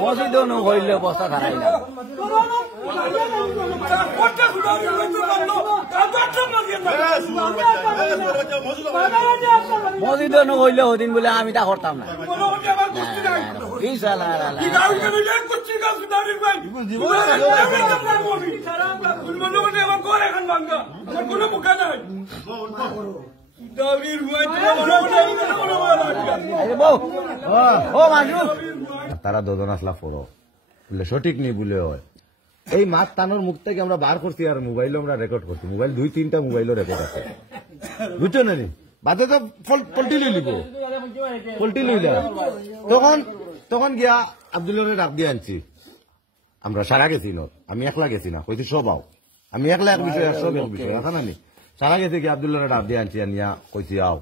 মসজিদ হইলে বস্তা খারাই না মসজিদ হইলে হদিন বলে আমি তা করতাম না তারা দুজন আসলা পড়ো বলে সঠিক নেই বলে হয় এই মাছ টানোর মুখ থেকে আমরা বার করছি আর মোবাইলও আমরা রেকর্ড করছি মোবাইল 2-3টা মোবাইলও রেকর্ড আছে বুঝছো না বাদে তো পোল্ট্রি লইলিব পোল্ট্রি লইলা তখন গিয়া আব্দুল্লাহরে ডাক দিয়ে আনছি আমরা সারা গেছি ন আমি একলা গেছি না কইছি সব আও আমি একলা এক বিষয় আর সব এক বিষয় এখন আমি সারা গেছি কি আব্দুল্লাহরে ডাক দিয়ে আনছি আনিয়া কইছি আও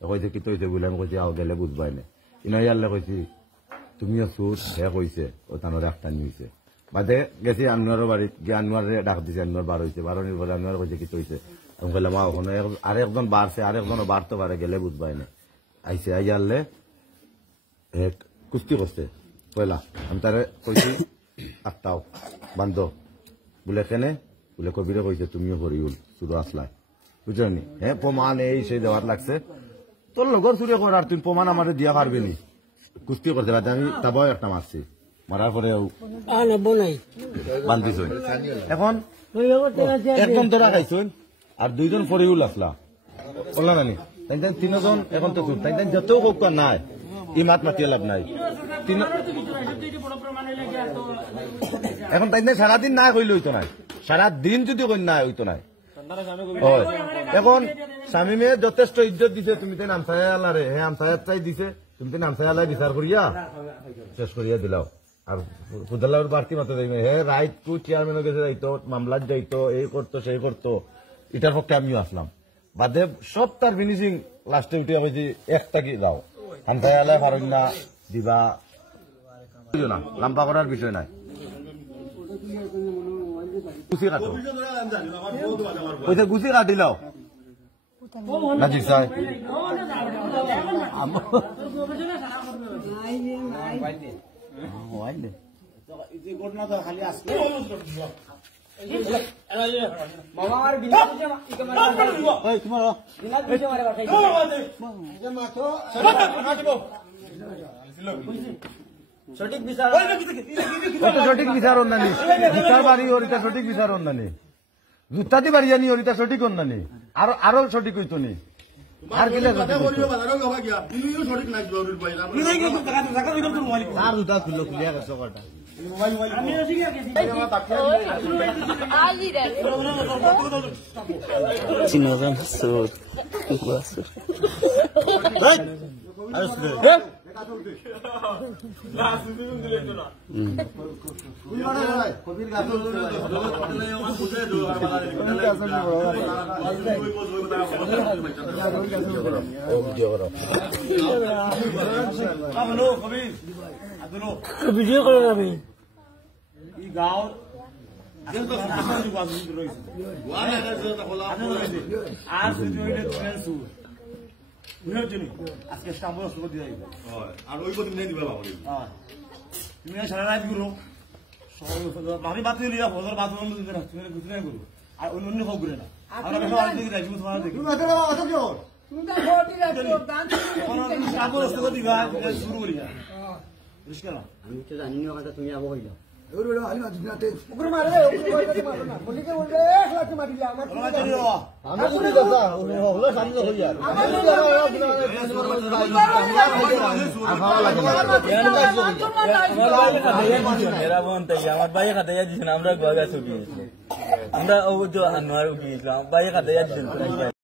কইছে কি তৈছে বলে আমি কইছি আও গেলে বুঝবাই না ইনাইয়াল্লে কইছি তুমিও সুর হে কইছে ও তানোর একটা নিয়েছে বাদে গেছি আনোয়ারের বাড়ি গিয়ে আনোয়ারে ডাক দিছে আনোয়ার বার হয়েছে বারোনির পরে আনোয়ার কইছে কি তৈছে আমি বললাম ওখানে আরেকজন বাড়ছে আরেকজনও বাড়তে পারে গেলে বুঝবাই না আইসে আইয়াল্লে কুস্তি করছে পয়লা আমি তারে কইছি আটটাও বান্ধ বলে কেনে বলে কবিরে কইছে তুমিও করিউল শুধু আসলাই বুঝলি হ্যাঁ প্রমাণ এই সেই দেওয়ার লাগছে তোর লগর চুরি করার তুই প্রমাণ আমার দিয়া পারবি নি কুস্তি করতে পারতে আমি তাবাও একটা মারছি মারার পরে বান্ধিস এখন একজন তোরা খাইছুন আর 2জন ফরিউল আসলা বললা নানি তাই তাই 3জন এখন তো তাই তাই যত হোক নাই ই মাত মাতিয়ে লাভ নাই এখন তাই সারাদিন না কইলে হইতো নাই সারাদিন যদি কই না হইতো নাই এখন স্বামীমে যথেষ্ট ইজ্জত দিছে তুমি তাই নামসায়ালারে হে আমসায়াত চাই দিছে তুমি তাই নামসায়ালাই বিচার করিয়া শেষ করিয়া দিলাও আর ফুদাল্লাহর বাড়তি মাত্র দেখবে হে রাইট টু চেয়ারম্যানের কাছে যাইতো মামলার যাইতো এই করতো সেই করতো এটার পক্ষে আমিও আসলাম বাদে সব তার ফিনিশিং লাস্টে উঠে হয়েছি একটা কি দাও আমসায়ালাই পারেন না দিবা না লাম্পা করার বিষয় নাই গুছি কাটো ওইটা গুছি কাটিলাও নাজির সাহেব সঠিক বিচার অন্যানি জুতার বাড়ি ওরিটা সঠিক বিচার অন্যানি জুতাতে বাড়ি জানি ওরিটা সঠিক অন্যানি আরো সঠিক হইতো নি আর গেলে জুতা খুললো খুলিয়া গেছে কটা ভিডিও করে যাবি গাঁও আজকে আর ওই দিন দিব তুমি সারা রাত গুলো মারি বাদ লিয়া ফজর বাদ বুঝলে নাই করো আর অন্য হোক ঘুরে না শুরু করি আমি তো জানি না তুমি আবো হইলা আমার ভাই খাতে দিয়েছেন আমরা ছবি আমরা আনোয়ার গিয়েছিলাম ভাই খাতে দিয়েছেন